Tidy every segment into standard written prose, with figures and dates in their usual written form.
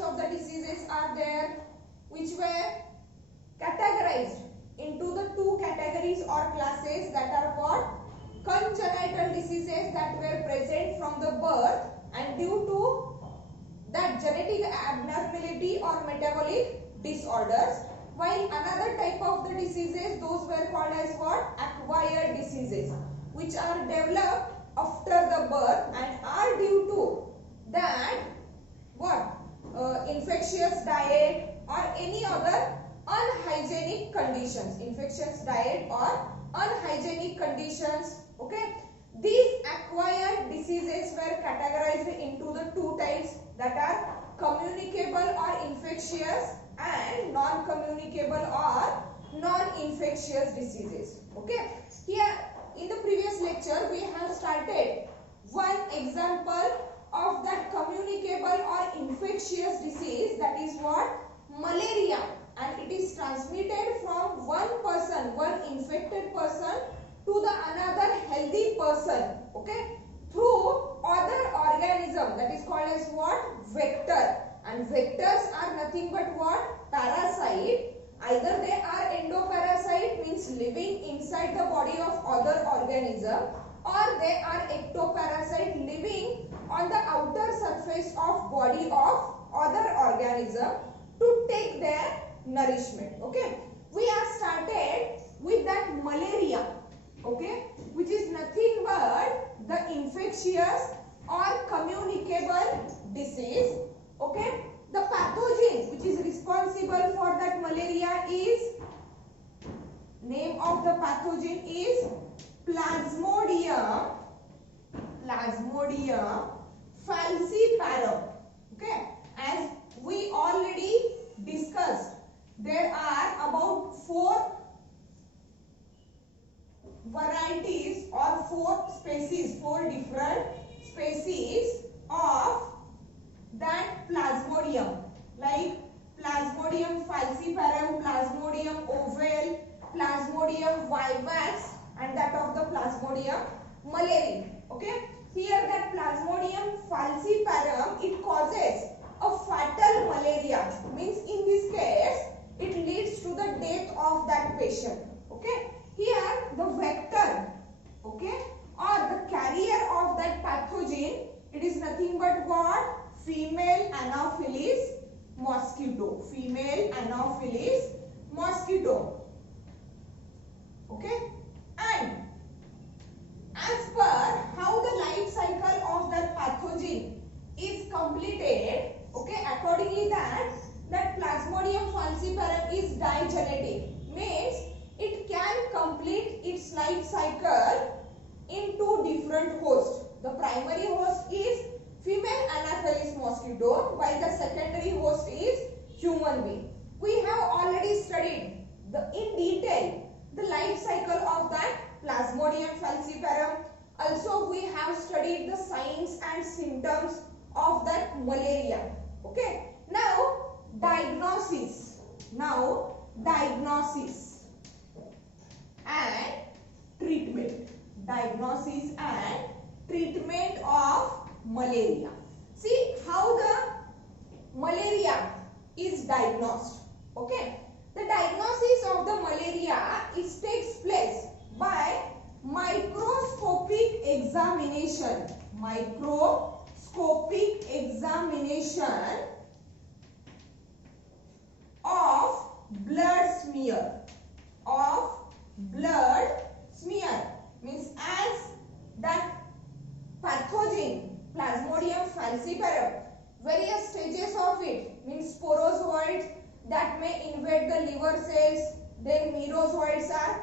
kinds of the diseases are there which were categorized into the two categories or classes, that are what? Congenital diseases that were present from the birth and due to that genetic abnormality or metabolic disorders, while another type of the diseases, those were called as what? Acquired diseases, which are developed after the birth and are due to that what? Infectious diet or any other unhygienic conditions, infectious diet or unhygienic conditions. Okay, these acquired diseases were categorized into the two types, that are communicable or infectious and non-communicable or non-infectious diseases. Okay, here in the previous lecture we have started one example of that communicable or infectious disease, that is what? Malaria, and it is transmitted from one person, one infected person to the another healthy person, okay, through other organism, that is called as what? Vector. And vectors are nothing but what? Parasite. Either they are endoparasite, means living inside the body of other organism, or they are ectoparasite, living on the outer surface of body of other organism to take their nourishment. Okay, we have started with that malaria, okay, which is nothing but the infectious or communicable disease. Okay, the pathogen which is responsible for that malaria is, name of the pathogen is Plasmodium falciparum. Okay, as we already discussed, there are about 4 varieties or 4 different species of that Plasmodium, like Plasmodium falciparum, Plasmodium ovale, Plasmodium vivax, and that of the Plasmodium malariae. Okay, here that Plasmodium falciparum, it causes a fatal malaria, means in this case it leads to the death of that patient. Okay, here the vector, okay, or the carrier of that pathogen, it is nothing but what? Female Anopheles mosquito, female Anopheles mosquito. Okay, and as per how the life cycle of that pathogen is completed, okay, accordingly that Plasmodium falciparum is digenetic, means it can complete its life cycle in 2 different hosts. The primary host is female Anopheles mosquito, while the secondary host is human being. We have already studied in detail the life cycle of that Plasmodium falciparum. Also we have studied the signs and symptoms of that malaria. Okay, now diagnosis and treatment. Diagnosis and treatment of malaria. See how the malaria is diagnosed. Okay, the diagnosis of the malaria takes place by microscopic examination. Microscopic examination of blood smear. Means as that pathogen Plasmodium falciparum, various stages of it, means sporozoids that may invade the liver cells, then merozoites are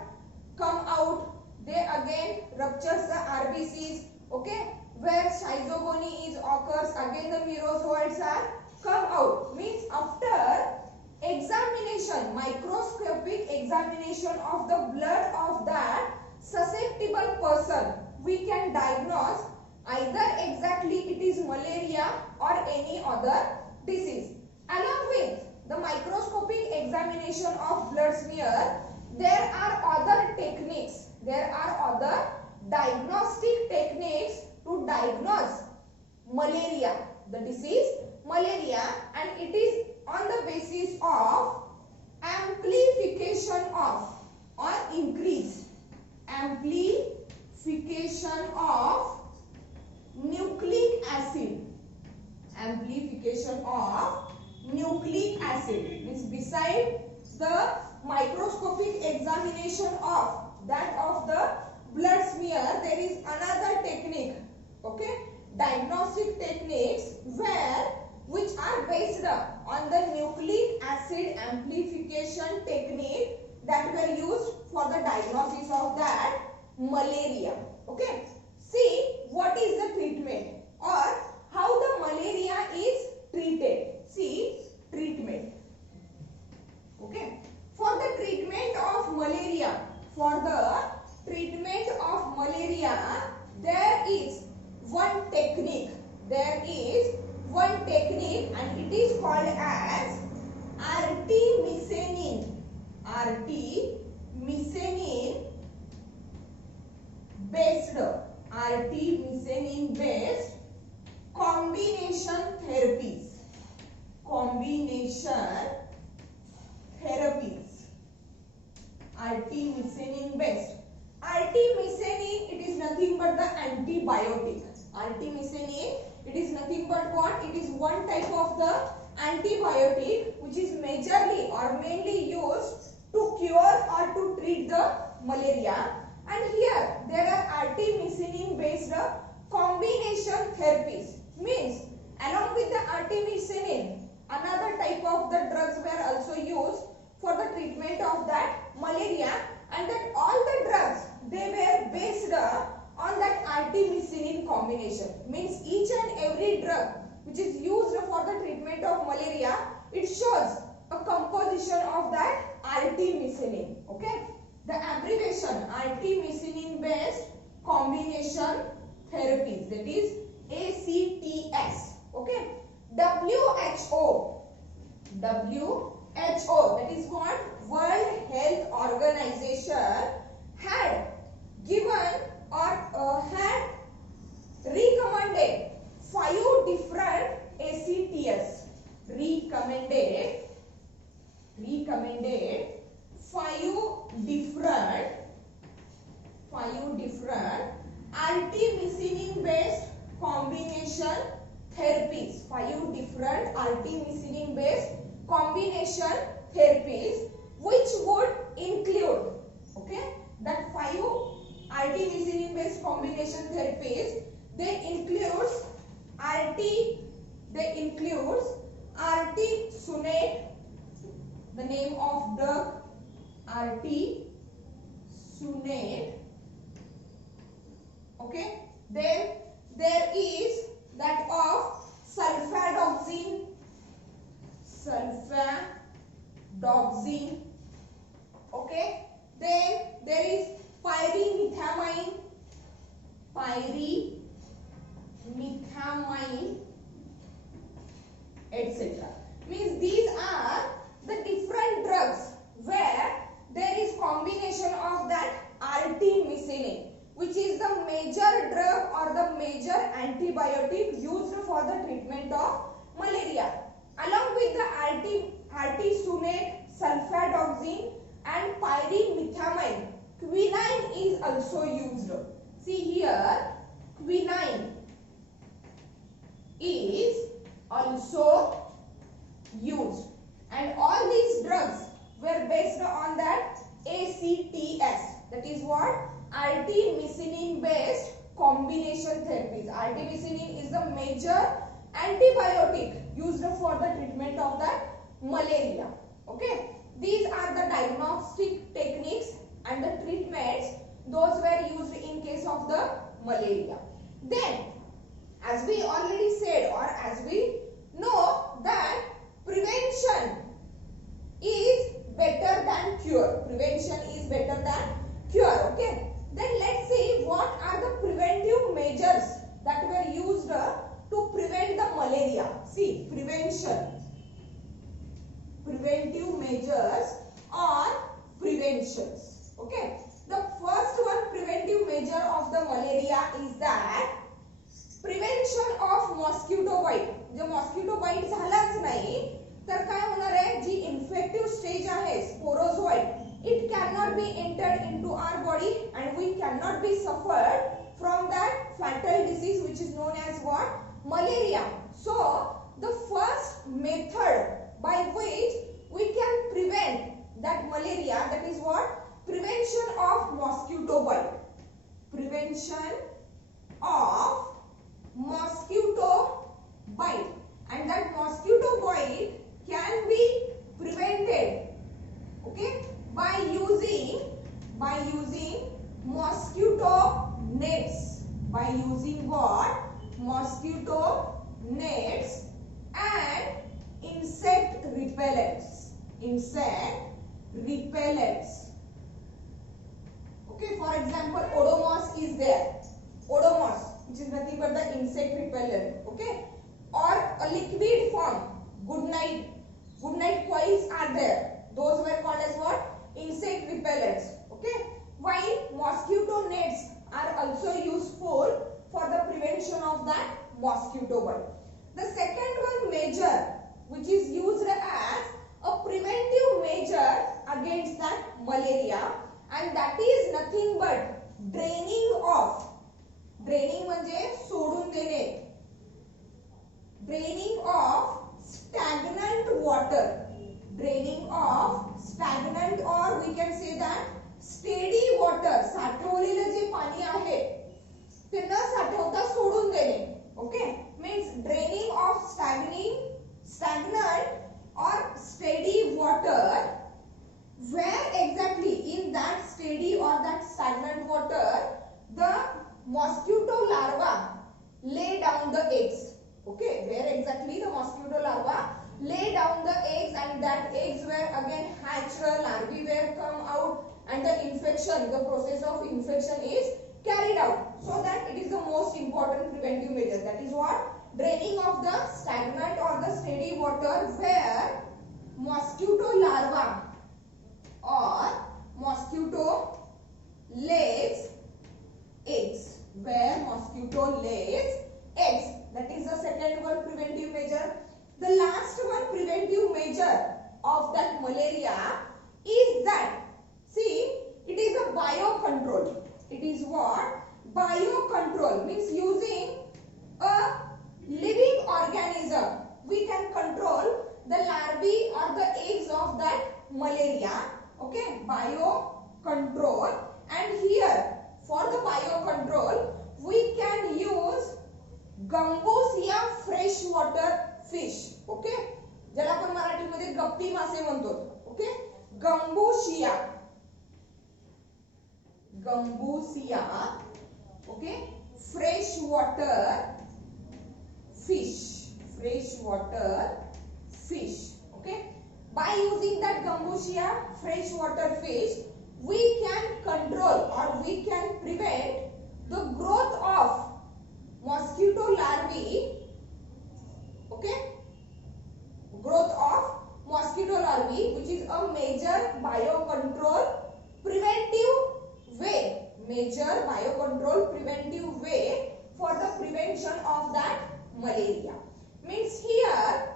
come out, they again ruptures the RBCs, okay, where schizogony occurs, again the merozoites are come out. Means after examination, microscopic examination of the blood of that susceptible person, we can diagnose either exactly it is malaria or any other disease. Along with the microscopic examination of blood smear, there are other techniques, there are other diagnostic techniques to diagnose malaria. the disease malaria, and it is on the basis of amplification of or increase, amplification of nucleic acid, amplification of nucleic acid means beside the microscopic examination of that of the blood smear, there is another technique, okay, diagnostic techniques which are based on the nucleic acid amplification technique that were used for the diagnosis of that malaria. Okay, see what is the treatment or how the malaria is treated. See treatment. Okay, for the treatment of malaria, there is one technique, and it is called as artemisinin based combination therapies. Artemisinin based. Artemisinin, it is nothing but the antibiotic. Artemisinin, it is nothing but what? It is one type of the antibiotic which is majorly or mainly used to cure or to treat the malaria. And here there are artemisinin based combination therapies. Means along with the artemisinin, another type of the drugs were also used for the treatment of that malaria, and that all the drugs, they were based on that artemisinin combination. Means each and every drug which is used for the treatment of malaria, it shows a composition of that artemisinin. Okay, the abbreviation artemisinin based combination therapies, that is ACTS. Okay, WHO, that is what? World Health Organization had given or had recommended 5 different ACTS. Recommended 5 different artemisinin based combination therapies. 5 different artemisinin based combination therapies which would include, okay, that 5 artemisinin based combination therapies, they includes artesunate, the name of the artesunate. Okay, then there is that of sulfadoxine. Okay, then there is pyrimethamine, etc. Means these are the different drugs where there is combination of that artemisinin, which is the major drug or the major antibiotic used for the treatment of malaria. Along with the artesunate, sulfadoxine and pyrimethamine, quinine is also used. See here, quinine is also used, and all these drugs were based on that ACTS, that is what? Artemisinin based combination therapies. Artemisinin is the major antibiotic used for the treatment of the malaria. Okay, these are the diagnostic techniques and the treatments those were used in case of the malaria. Then, as we already said, or as we know, that prevention is better than cure. Prevention is better than cure. Okay, then let's see what are the preventive measures that were used to prevent the malaria. See, preventive measures or preventions. Okay, the first one preventive measure of the malaria is that prevention of mosquito bite. Mosquito bite झालाच नाही तर काय होणार आहे, जी infective stage आहे स्पोरोझोइड, it cannot be entered into our body and we cannot be suffered from that fatal disease which is known as what, malaria. So the first method by which we can prevent that malaria, that is what, prevention of mosquito bite, prevention of mosquito bite, and that mosquito bite can be prevented, okay, by using mosquito nets, by using what, mosquito nets and insect repellents, okay. For example, Odomos is there, Odomos, which is nothing but the insect repellent, okay, or a liquid form, good night coils are there, those were called as what, insect repellents, okay. While mosquito nets are also useful for the prevention of that mosquito bite. The second one measure which is used as a preventive measure against that malaria, and that is nothing but draining off, draining म्हणजे सोडून देणे, draining of stagnant water, draining of stagnant, or we can say that steady water, साठवलेलं जे पाणी आहे ते न साठवता सोडून देणे, okay, means draining of stagnant or steady water, where exactly in that steady or that stagnant water the mosquito larva lay down the eggs, okay, where exactly the mosquito larva lay down the eggs, and that eggs were again hatched, larvae were come out, and the infection, the process of infection is carried out. So that it is the most important preventive measure, that is what, draining of the stagnant or the steady water where mosquito larva or mosquito lays eggs, where mosquito lays eggs, that is the second one preventive measure. The last one preventive measure of that malaria is that, see, it is a biocontrol. It is what? Biocontrol, means using a living organism we can control the larvae or the eggs of that malaria, okay, biocontrol. And here for the biocontrol we can use Gambusia freshwater fish, okay, ज्याला आपण मराठीमध्ये गप्पी मासे म्हणतो, okay, Gambusia, okay, freshwater fish, okay. By using that Gambusia freshwater fish we can control or we can prevent the growth of mosquito larvae, okay, growth of mosquito larvae, which is a major biocontrol preventive way, for the prevention of that malaria. Means here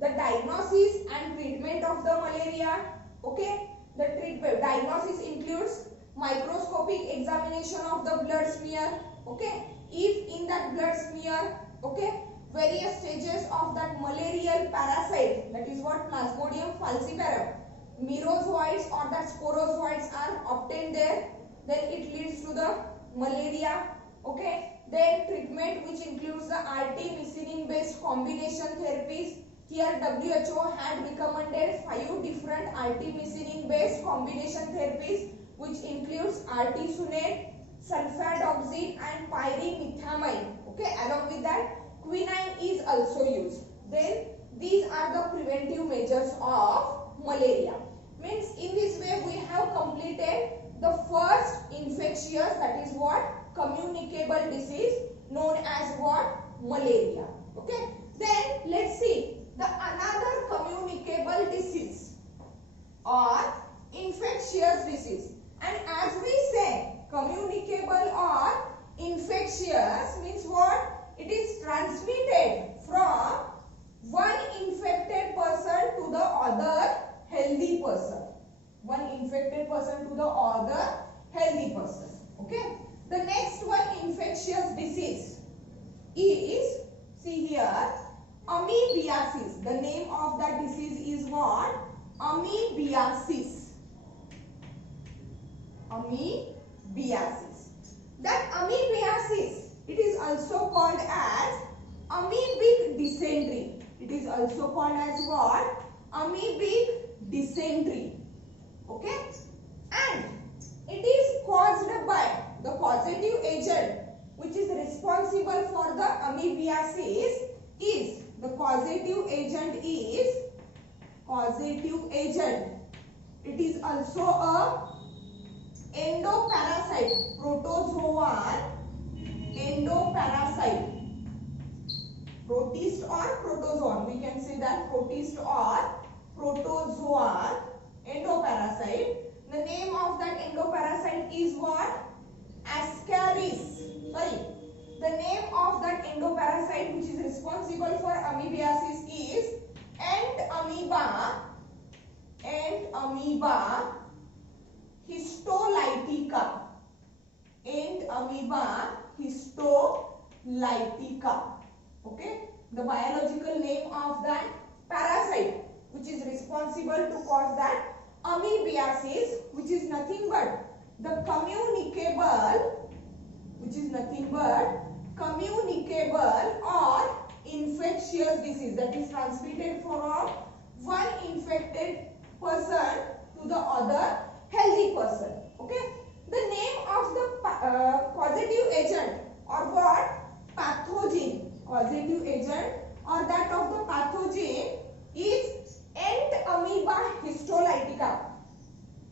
the diagnosis and treatment of the malaria, okay, the treatment diagnosis includes microscopic examination of the blood smear, okay, if in that blood smear, okay, various stages of that malarial parasite, that is what, Plasmodium falciparum, merozoites or that sporozoites are obtained there, then it leads to the malaria, okay. Then treatment which includes the artemisinin based combination therapies. Here WHO had recommended 5 different artemisinin based combination therapies, which includes artesunate, sulfadoxine and pyrimethamine, okay. Along with that quinine is also used. Then these are the preventive measures of malaria. Means in this way we have completed the first infectious, that is what, communicable disease known as what, malaria, okay. Then let's see the another communicable disease or infectious disease. And as we say, communicable or infectious means what, it is transmitted from amoebiasis. The name of that disease is what? Amoebiasis. Amoebiasis. That amoebiasis, it is also called as amoebic dysentery. It is also called as what? Amoebic dysentery. Okay? And it is caused by the causative agent which is responsible for the amoebiasis is the causative agent. It is also a endoparasite, protozoan endoparasite. Protist or protozoan, we can say that protist or protozoan endoparasite. The name of that endoparasite is what? Ascaris. Sorry. The name of that endoparasite which is responsible for amoebiasis is Entamoeba histolytica. Entamoeba histolytica. Okay, the biological name of that parasite which is responsible to cause that amoebiasis, which is nothing but the communicable or infectious disease that is transmitted from one infected person to the other healthy person. Okay, the name of the causative agent or what? Pathogen. Causative agent or that of the pathogen is Entamoeba histolytica.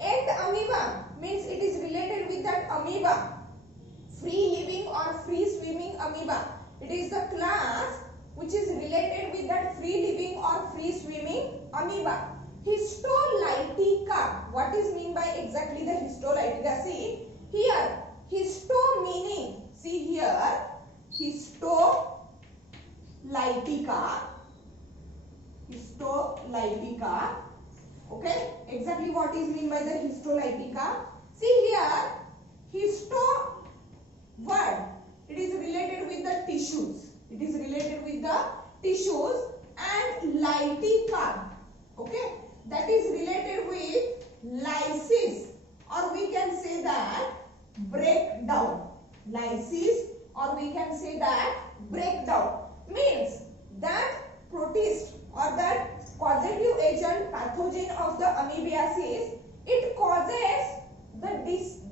Entamoeba means it is related with that amoeba, free living or free swimming amoeba. It is the class which is related with that free living or free swimming amoeba. Histolytica. What is mean by exactly the histolytica? See here, histo meaning, see here, histolytica. Okay, exactly what is mean by the histolytica? See here, histo word, it is related with the tissues. It is related with the tissues, and lytica, okay, that is related with lysis, or we can say that breakdown. Lysis, or we can say that breakdown, means that protist or that causative agent pathogen of the amoebiasis, it causes the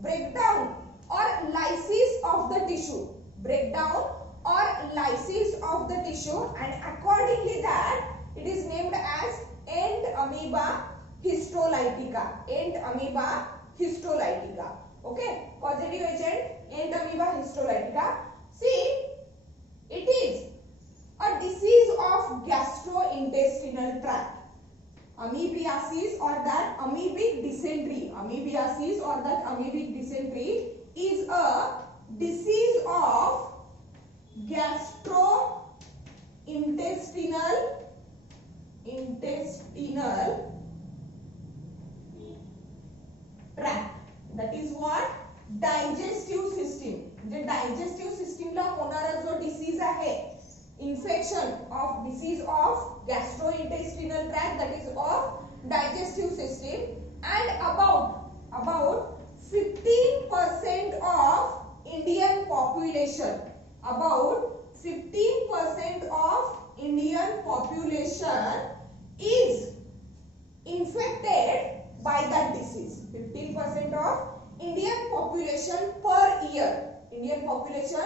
breakdown or lysis of the tissue. Breakdown or lysis of the tissue, and accordingly that it is named as Entamoeba histolytica. Entamoeba histolytica. Okay, causative agent Entamoeba histolytica. See, it is a disease of gastrointestinal tract. Amoebiasis or that amoebic dysentery. Amoebiasis or that amoebic dysentery is a disease of gastrointestinal tract. That is what? Digestive system. J digestive system ला होणारा जो disease आहे, infection of disease of gastrointestinal tract, that is of digestive system, and about 15% of Indian population, about 15% of Indian population is infected by that disease. 15% of Indian population per year. Indian population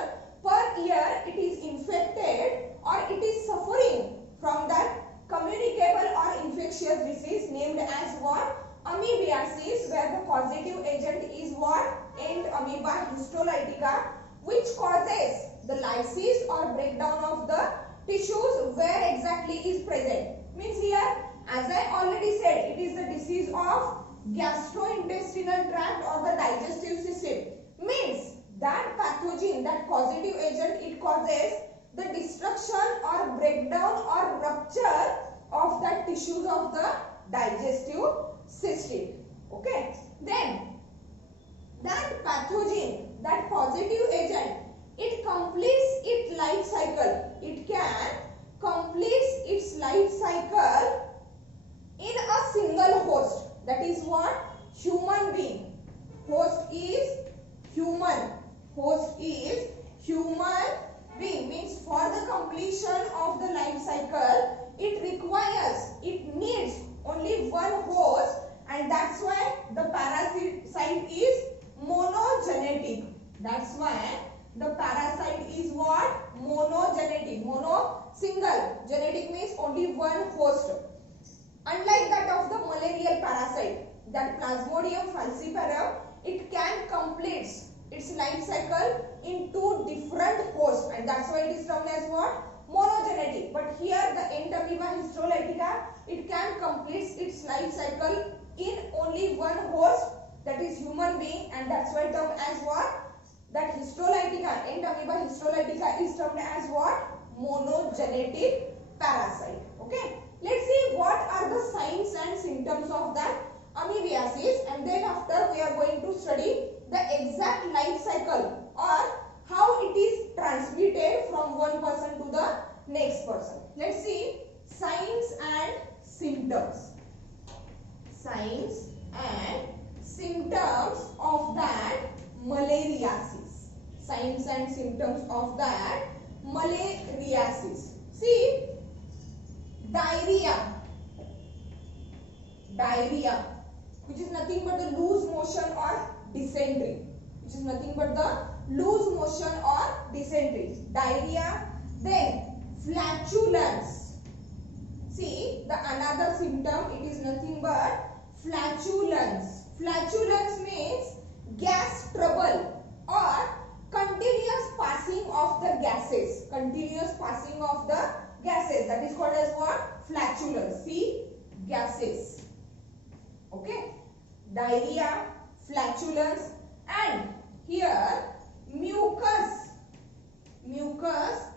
per year, it is infected or it is suffering from that communicable or infectious disease named as what? Amoebiasis, where the causative agent is what? Entamoeba histolytica, which causes the lysis or breakdown of the tissues where exactly is present. Means here, as I already said, it is the disease of gastrointestinal tract or the digestive system. Means that pathogen, that causative agent, it causes the destruction or breakdown or rupture of the tissues of the digestive system. Okay. Then that pathogen, that causative agent, it completes its life cycle. It can complete its life cycle in a single host. That is what? Human being. Host is human. Host is human being. Means for the completion of the life cycle, it needs only one host, and that's why the parasite is monogenetic. That's why the parasite is what? Monogenetic. Mono, single. Genetic means only one host. Unlike that of the malarial parasite, that Plasmodium falciparum, it can complete its life cycle in two different hosts, and that's why it is termed as what? Monogenetic. But here the Entamoeba histolytica, it can complete its life cycle in only one host, that is human being, and that's why termed as what? That histolytica, Entamoeba histolytica is termed as what? Monogenetic parasite. Okay. Let's see what are the signs and symptoms of that amoebiasis, and then after we are going to study the exact life cycle or how it is transmitted from one person to the next person. Let's see signs and symptoms. Signs and symptoms of that malariasis. Signs and symptoms of that malariasis. See, diarrhea, which is nothing but the loose motion or dysentery, diarrhea. Then flatulence. See, the another symptom, it is nothing but flatulence. Flatulence means gas trouble or continuous passing of the gases. That is called as what? Flatulence. See, gases. Okay. Diarrhea, flatulence, and here mucus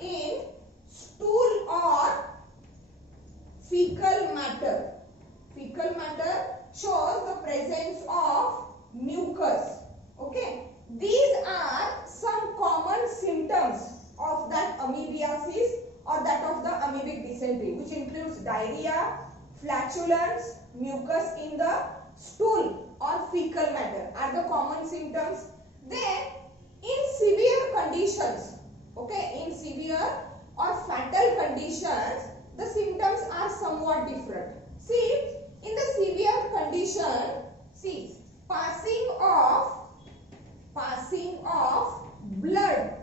in stool or fecal matter. Fecal matter shows the presence of mucus. Okay. These are some common symptoms of that amoebiasis or that of the amoebic dysentery, which includes diarrhea, flatulence, mucus in the stool or fecal matter are the common symptoms. Then in severe conditions, okay, in severe or fatal conditions, the symptoms are somewhat different. See, in the severe condition, see, passing of blood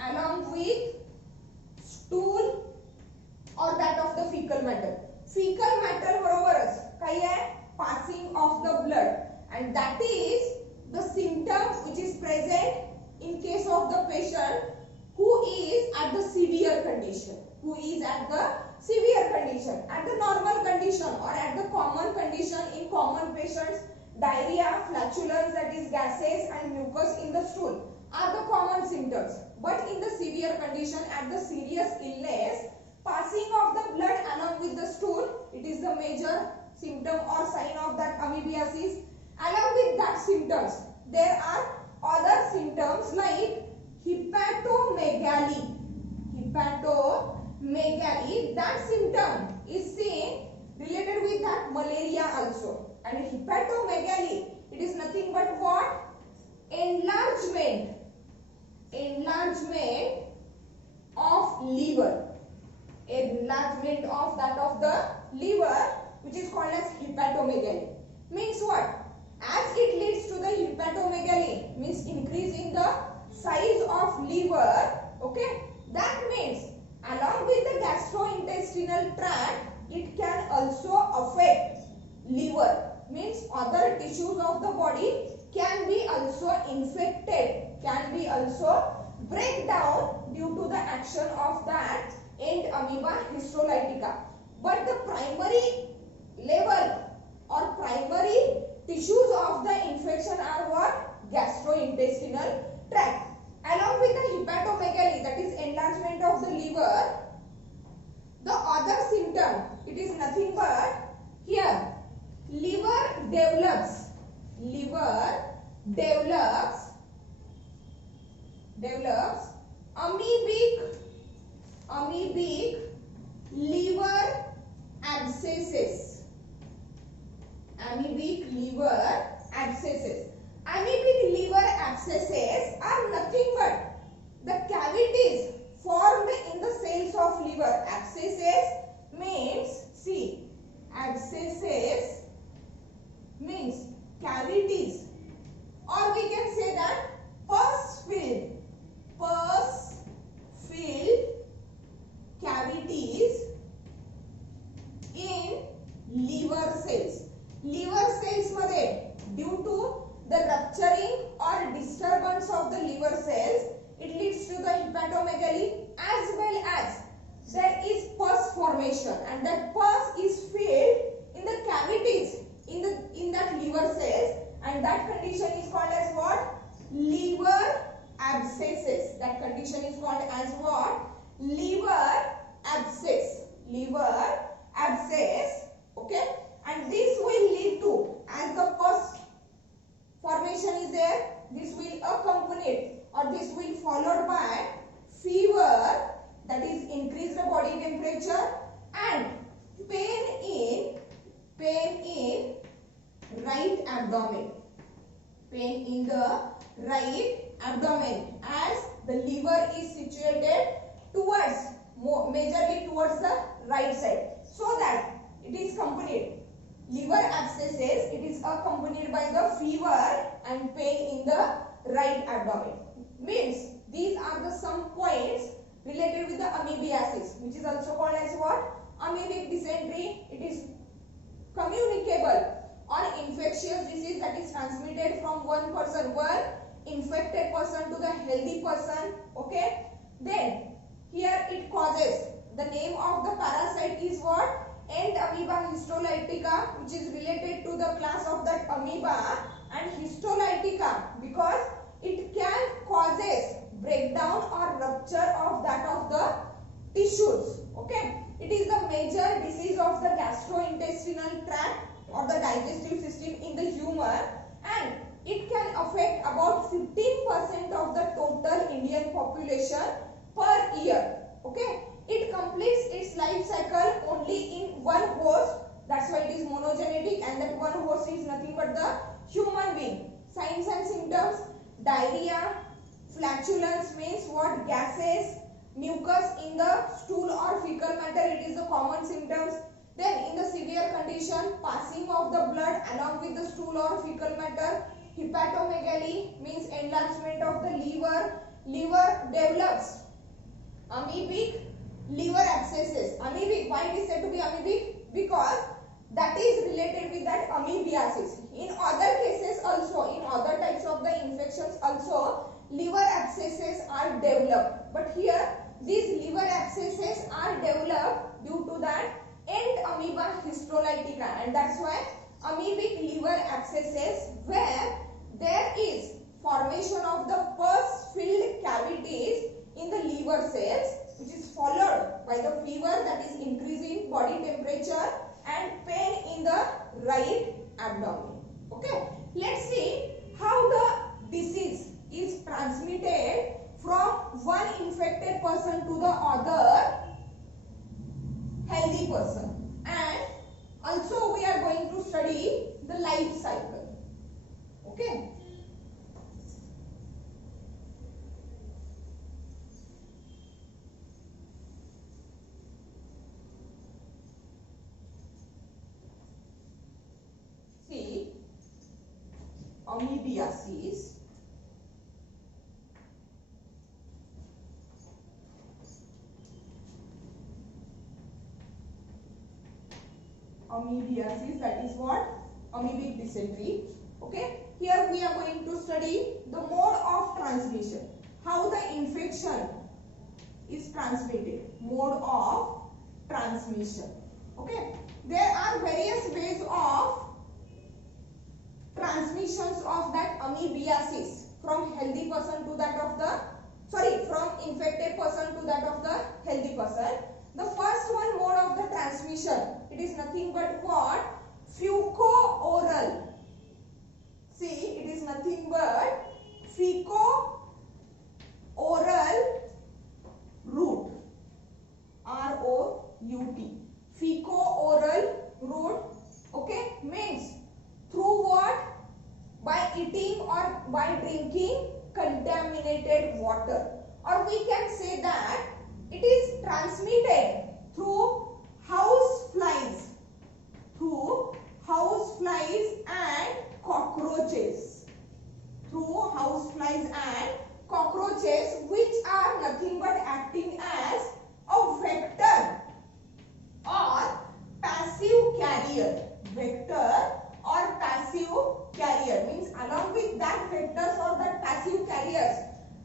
along with stool or that of the fecal matter. Fecal matter बरोबरच काय आहे? Passing of the blood, and that is the symptom which is present in case of the patient who is at the severe condition. At the normal condition or at the common condition, in common patients, diarrhea, flatulence, that is gases, and mucus in the stool are the common symptoms. But in the severe condition, at the serious illness, passing of the blood along with the stool, it is the major symptom or sign of that amoebiasis. Along with that symptoms, there are other symptoms like hepatomegaly. That symptom is seen related with that malaria also. And hepatomegaly, it is nothing but what? Enlargement of liver. Enlargement of that of the liver, which is called as hepatomegaly. Means what? As it leads to the hepatomegaly, means increase in the size of liver, okay? That means along with the gastrointestinal tract, it can also affect liver. Means other tissues of the body can be also infected, can be also break down due to the action of that Entamoeba histolytica. But the primary level or primary tissues of the infection are what? Gastrointestinal tract. Along with the hepatomegaly, that is enlargement of the liver, the other symptom, it is nothing but here liver develops amoebic liver abscesses. Amoebic liver abscesses. Amoebic liver abscesses are nothing but the cavities formed in the cells of liver. Abscesses means, see, abscesses means cavities, or we can say that pus-filled cavities in liver cells. Liver cells मध्ये due to the rupturing or disturbance of the liver cells, it leads to the hepatomegaly, as well as there is pus formation, and that pus is filled in the cavities in that liver cells, and that condition is called as what? Liver abscesses. That condition is called as what? Liver abscess. Liver abscess. Okay, and this will lead to, as the pus formation is there, this will accompanied or this will followed by fever, that is increased body temperature, and pain in right abdomen. Pain in the right abdomen, as the liver is situated towards, majorly towards the right side, so that it is accompanied, liver abscesses, it is accompanied by the fever and pain in the right abdomen. Means these are the some points related with the amoebiasis, which is also called as what? Amoebic dysentery. It is communicable or infectious disease that is transmitted from one infected person to the healthy person. Okay, then here it causes, the name of the parasite is what? Entamoeba histolytica, which is related to the class of that amoeba, and histolytica because it can causes breakdown or rupture of that of the tissues. Okay, it is the major disease of the gastrointestinal tract or the digestive system in the human, and it can affect about 15% of the total Indian population per year. Okay, it completes its life cycle only in one host, that's why it is monogenetic, and that one host is nothing but the human being. Signs and symptoms: diarrhea, flatulence means what? Gases, mucus in the stool or fecal matter, it is the common symptoms. Then in the severe condition, passing of the blood along with the stool or fecal matter. Hepatomegaly means enlargement of the liver. Liver develops amoebic liver abscesses. Amoebic, why it is said to be amoebic? Because that is related with that amoebiasis. In other cases also, in other types of the infections also, liver abscesses are developed. But here, these liver abscesses are developed due to that Entamoeba histolytica, and that's why amoebic liver abscesses, where there is formation of the pus-filled cavities in the liver cells, which is followed by the fever, that is increasing body temperature, and pain in the right abdomen. Okay, let's see how the disease is transmitted from one infected person to the other healthy person, and also we are going to study the life cycle. Okay, see, amoebiasis. Amoebiasis, that is what? Amoebic dysentery. Okay, here we are going to study the mode of transmission, how the infection is transmitted, mode of transmission. Okay, there are various ways of transmissions of that amoebiasis from healthy person to that of the, from infected person to that of the healthy person. The first one mode of the transmission, it is nothing but what? Feco-oral. See, it is nothing but feco-oral we can say that it is transmitted through house flies, and cockroaches, which are nothing but acting as a vector or passive carrier. Means along with that vectors or that passive carriers,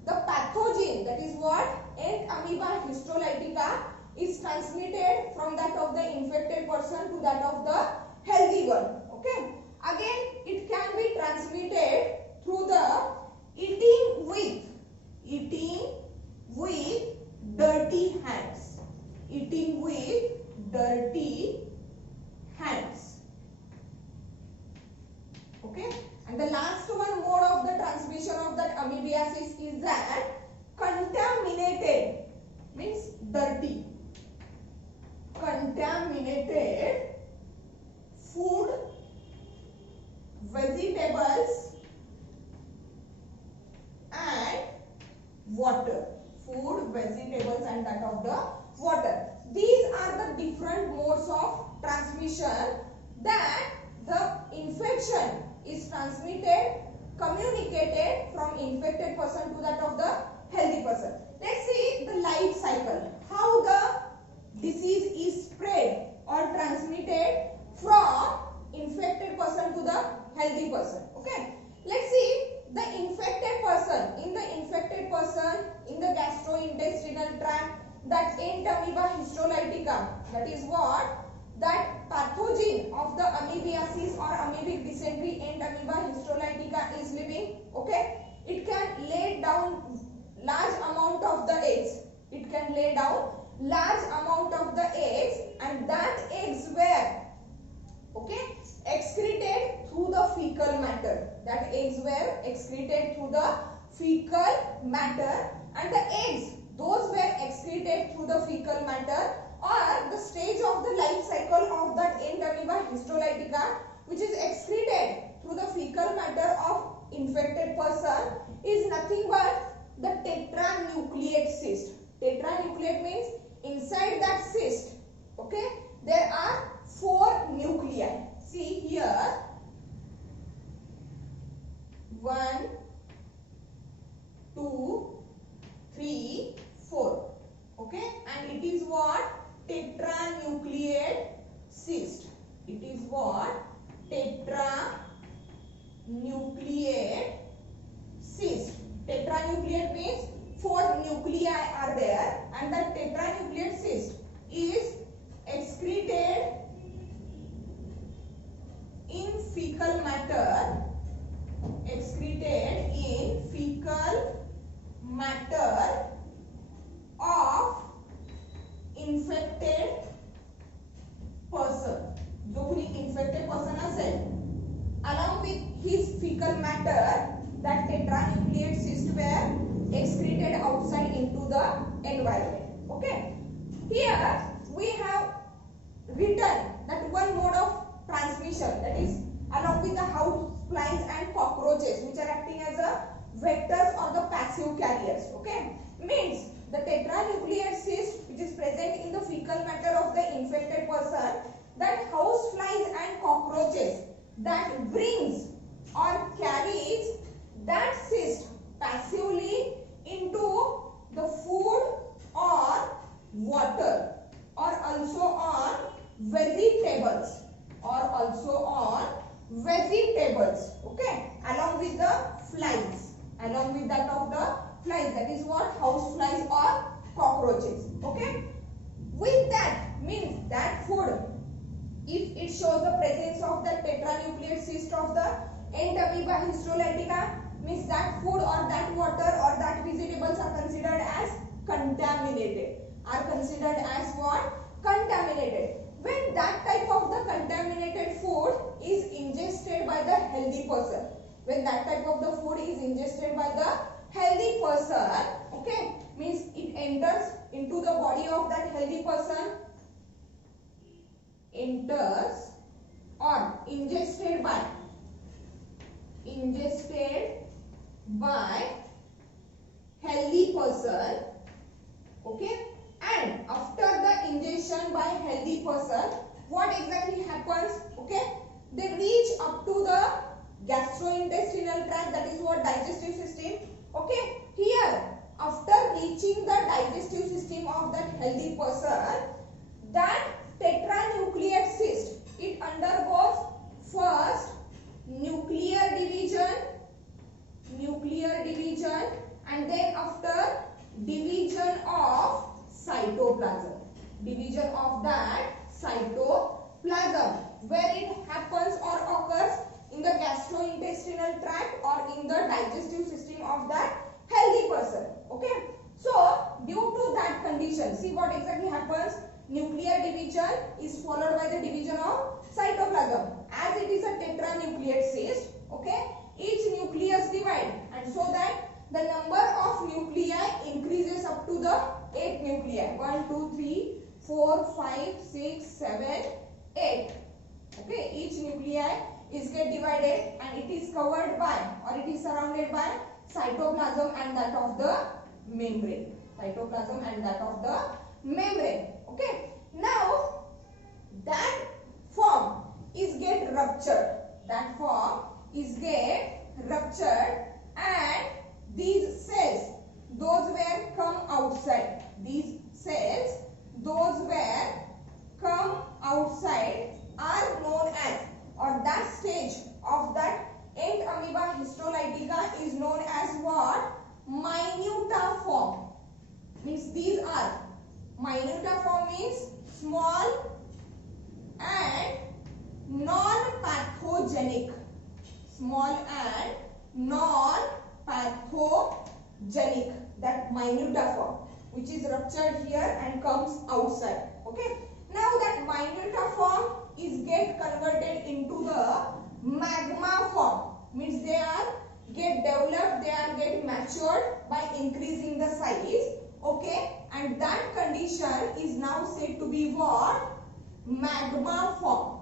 the pathogen, that is what, Ant amoeba histolytica, is transmitted from that of the infected person to that of the healthy one. Okay. Again, it can be transmitted through the eating with dirty hands. Okay. And the last one mode of the transmission of that amoebiasis is that contaminated, means dirty, contaminated food, vegetables and water. And that of the water. These are the different modes of transmission that the infection is transmitted, communicated from infected person to that of the healthy person. Let's see the life cycle. How the disease is spread or transmitted from infected person to the healthy person. Okay. Let's see the infected person. In the gastrointestinal tract, that Ant amoeba histolytica, that is what, that pathogen of the amoebiasis or amoebic dysentery, Ant amoeba histolytica, is living. Okay. It can lay down large amount of the eggs. And that eggs were, okay, excreted through the fecal matter. And the eggs, those were excreted through the fecal matter, or the stage of the life cycle of that Ant amoeba histolytica, which is excreted through the fecal matter of infected person, is nothing but the tetranucleate cyst. Tetranucleate means inside that cyst, okay, there are 4 nuclei. See here, 1, 2, 3, 4. Okay, and it is what? Tetranucleate cyst. Tetranucleate means 4 nuclei are there, and that tetranucleate cyst is excreted in fecal matter, of infected person. जो कोई infected person असेल, along with his fecal matter, that tetranucleate cyst were excreted outside into the environment. Okay. Here we have written that one mode of transmission, that is along with the house flies and cockroaches, which are acting as a vectors or the passive carriers. Okay. Means the tetranucleate cyst, which is present in the fecal matter of the infected person, that house flies and cockroaches, that brings or carries that cyst passively into the food or water, or also on vegetables, okay, along with the flies, that of the flies, that is what, house flies or cockroaches. Okay. With that, means that food, if it shows the presence of the tetranucleate cyst of the Ant amoeba histolytica, means that food or that water or that vegetables are considered as contaminated. When that type of the contaminated food is ingested by the healthy person, okay, means it enters into the body of that healthy person, ingested by healthy person, they reach up to the gastrointestinal tract, that is what digestive system. Okay, here after reaching the digestive system of that healthy person, that tetranucleate cyst, it undergoes first nuclear division, and then after division of cytoplasm, division of that cytoplasm, where it happens or occurs in the gastrointestinal tract or in the digestive system of that healthy person. Okay, so due to that condition, see what exactly happens. Nuclear division is followed by the division of cytoplasm. As it is a tetranucleate cyst, okay, each nucleus divide, and so that the number of nuclei increases up to the 8 nuclei. 1, 2, 3, 4, 5, 6, 7, 8. Okay, each nuclei is get divided and it is covered by, or it is surrounded by cytoplasm and that of the membrane. Cytoplasm and that of the membrane. Okay, now that form is get ruptured. That form is get ruptured, and these cells, those where come outside. These cells, those where come outside are known as, or that stage of that ant amoeba histolytica is known as what? Minuta form. Means these are, minuta form means small and non-pathogenic. Small and non-pathogenic. That minuta form, which is ruptured here and comes outside. Okay. Now that minuta form is get converted into the magma form. Means they are get developed, they are get matured by increasing the size. Okay, and that condition is now said to be what? Magma form.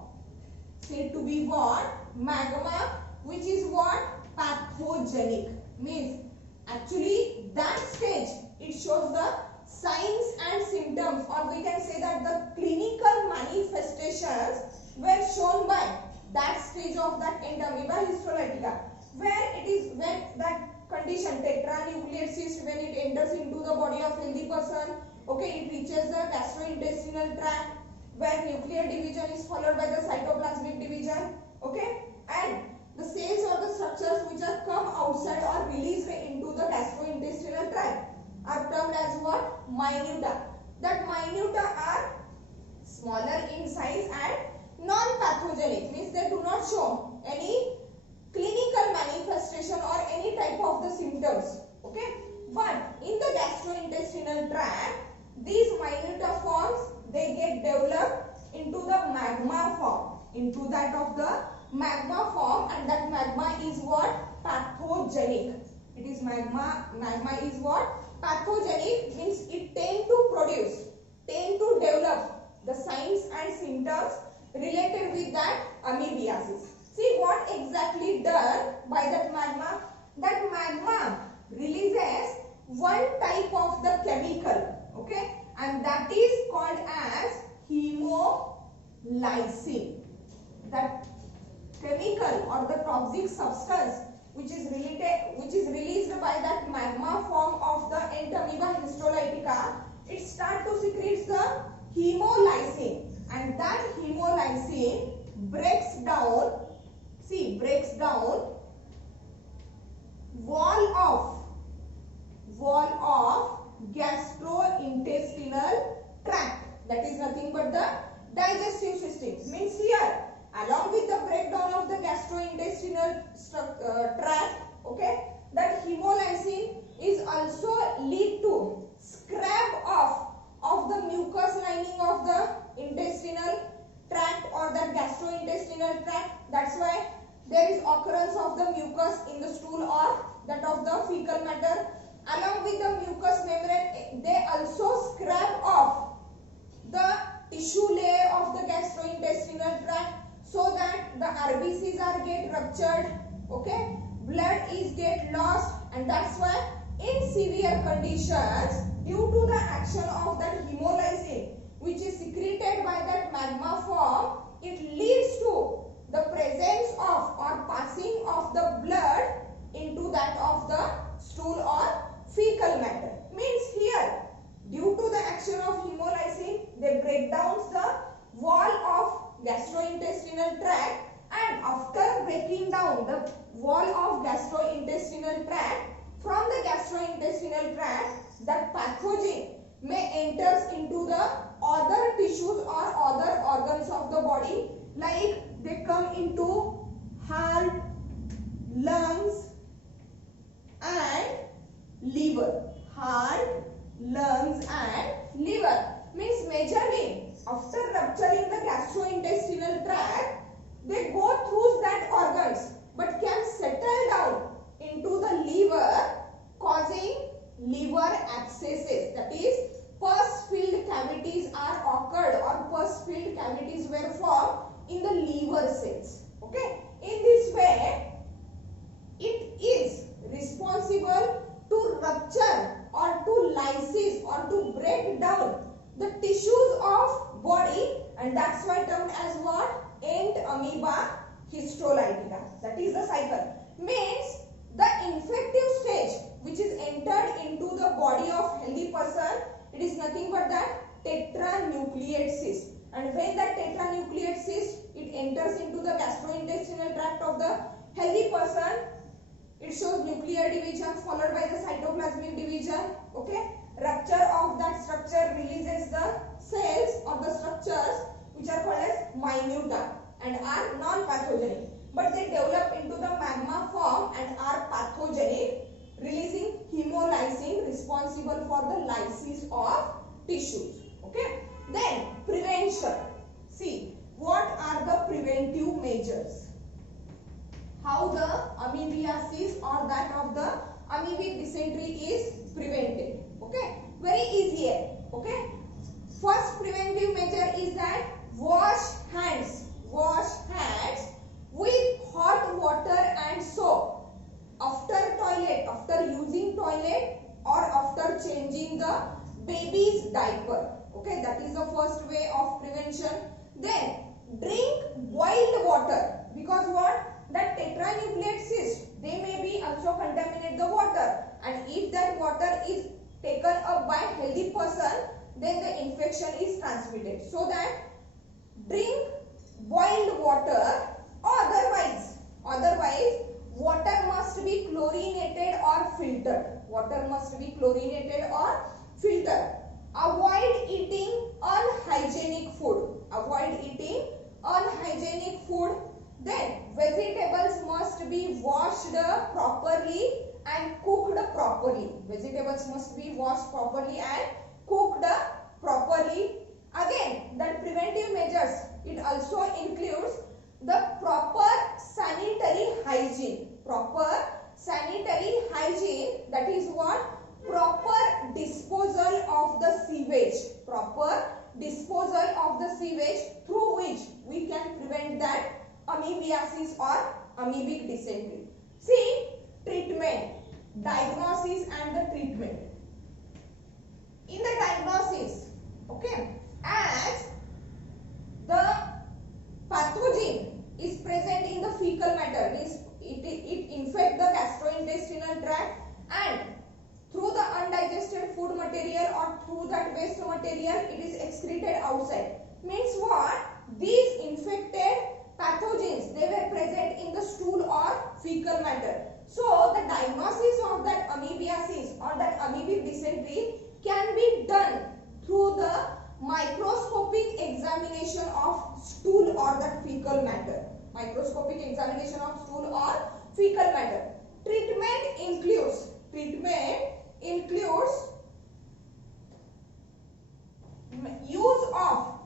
Said to be what? Magma, which is what? Pathogenic. Means actually that stage, it shows the signs and symptoms, or we can say that the clinical manifestations were shown by that stage of that ant amoeba histolytica, where it is, when that condition tetranucleate cyst, when it enters into the body of healthy person, okay, it reaches the gastrointestinal tract, where nuclear division is followed by the cytoplasmic division. Okay, and the cells or the structures which are come outside or released into the gastrointestinal tract are termed as what? Minuta. That minuta are smaller in size and non-pathogenic, means they do not show any clinical manifestation or any type of the symptoms. Okay, but in the gastrointestinal tract, these minuta forms, they get developed into the magma form, into that of the magma form, and that magma is what? Pathogenic. It is magma is what? Pathogenic, means it tend to develop the signs and symptoms related with that amoebiasis. See what exactly done by that magma. That magma releases one type of the chemical, okay, and that is called as hemolysin. That chemical or the toxic substance which is released by that magma form of the ant amoeba histolytica, it start to secrete the hemolysin, and that hemolysin breaks down wall of gastrointestinal tract. That is nothing but the digestive system. Means here, along with the breakdown of the gastrointestinal tract, okay, that hemolysin is also lead to scrap off of the mucus lining of the intestinal tract or the gastrointestinal tract. That's why there is occurrence of the mucus in the stool or that of the fecal matter. Along with the mucous membrane, they also scrap off the tissue layer of the gastrointestinal tract, so that the RBCs are get ruptured, okay, blood is get lost, and that's why in severe conditions, due to the action of that hemolysin which is secreted by that magma form, it leads to the presence of or passing of the blood into that of the stool or fecal matter. Means here, due to the action of hemolysin, they break down the wall of gastrointestinal tract, and after breaking down the wall of gastrointestinal tract, from the gastrointestinal tract, that pathogen may enters into the other tissues or other organs of the body, like they come into heart, lungs and liver. Heart, lungs and liver. Means majorly after rupturing the gastrointestinal tract, they go through that organs but can settle down into the liver, causing liver abscesses. That is, pus-filled cavities are occurred or pus-filled cavities were formed in the liver cells. Okay. In this way, it is responsible to rupture or to lysis or to break down the tissues of body, and that's why termed as what? Ant amoeba histolytica. That is the cycle. Means the infective stage which is entered into the body of healthy person, it is nothing but that tetranucleate cyst. And when that tetranucleate cyst, it enters into the gastrointestinal tract of the healthy person, it shows nuclear division followed by the cytoplasmic division. Okay. Rupture of that structure releases the cells or the structures which are called as minuta and are non-pathogenic. But they develop into the magma form and are pathogenic, releasing hemolysin responsible for the lysis of tissues. Okay. Then prevention. See, what are the preventive measures? How the amoebiasis or that of the amoebic dysentery is prevented. Okay, very easy. Okay, first preventive measure is that wash hands with hot water and soap after toilet, after using toilet or after changing the baby's diaper. Okay, that is the first way of prevention. Then drink boiled water, because what? That tetranucleate cyst, they may be also contaminate the water, and if that water is taken up by healthy person, then the infection is transmitted. So that drink boiled water, or otherwise water must be chlorinated or filtered. Water must be chlorinated or filtered. Avoid eating unhygienic food. Avoid eating unhygienic food. Then vegetables must be washed properly and cooked properly. Vegetables must be washed properly and cooked properly. Again, that preventive measures, it also includes the proper sanitary hygiene. Proper sanitary hygiene, that is what? Proper disposal of the sewage. Proper disposal of the sewage, through which we can prevent that amoebiasis or amoebic dysentery. See, treatment, diagnosis and the treatment. In the diagnosis, okay, as the pathogen is present in the fecal matter, means it infects the gastrointestinal tract, and through the undigested food material or through that waste material, it is excreted outside. Means what? These infected pathogens, they were present in the stool or fecal matter. So the diagnosis of that amoebiasis or that amoebic dysentery can be done through the microscopic examination of stool or that fecal matter. Microscopic examination of stool or fecal matter. Treatment includes use of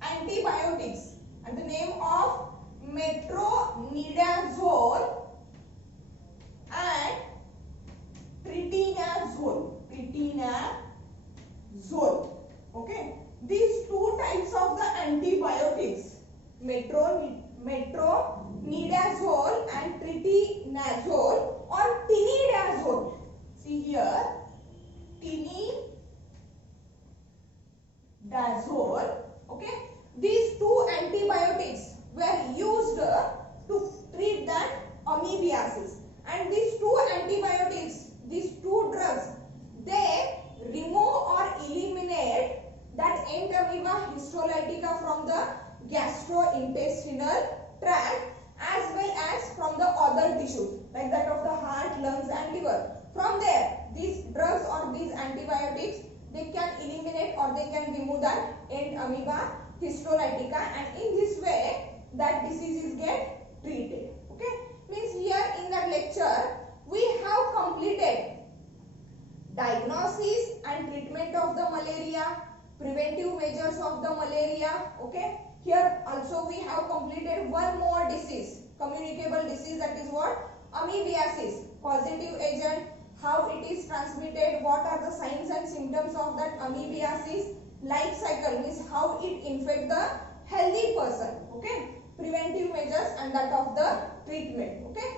antibiotics and the name of metronidazole and tritinazole. Okay, these two types of the antibiotics, metronidazole and tritinazole or tinidazole. See here, tinidazole. Okay, these two antibiotics were used used to treat that amoebiasis. And these two antibiotics, these two drugs, they remove or eliminate that entamoeba histolytica from the gastrointestinal tract as well as from the other tissues like that of the heart, lungs and liver. From there, these drugs or these antibiotics, they can eliminate or they can remove that entamoeba histolytica, and in this way that diseases get treated. Okay, means here in that lecture we have completed diagnosis and treatment of the malaria, preventive measures of the malaria. Okay, here also we have completed one more disease, communicable disease, that is what? Amoebiasis. Causative agent, how it is transmitted, what are the signs and symptoms of that amoebiasis, life cycle means how it infects the healthy person. Okay, preventive measures and that of the treatment. Okay,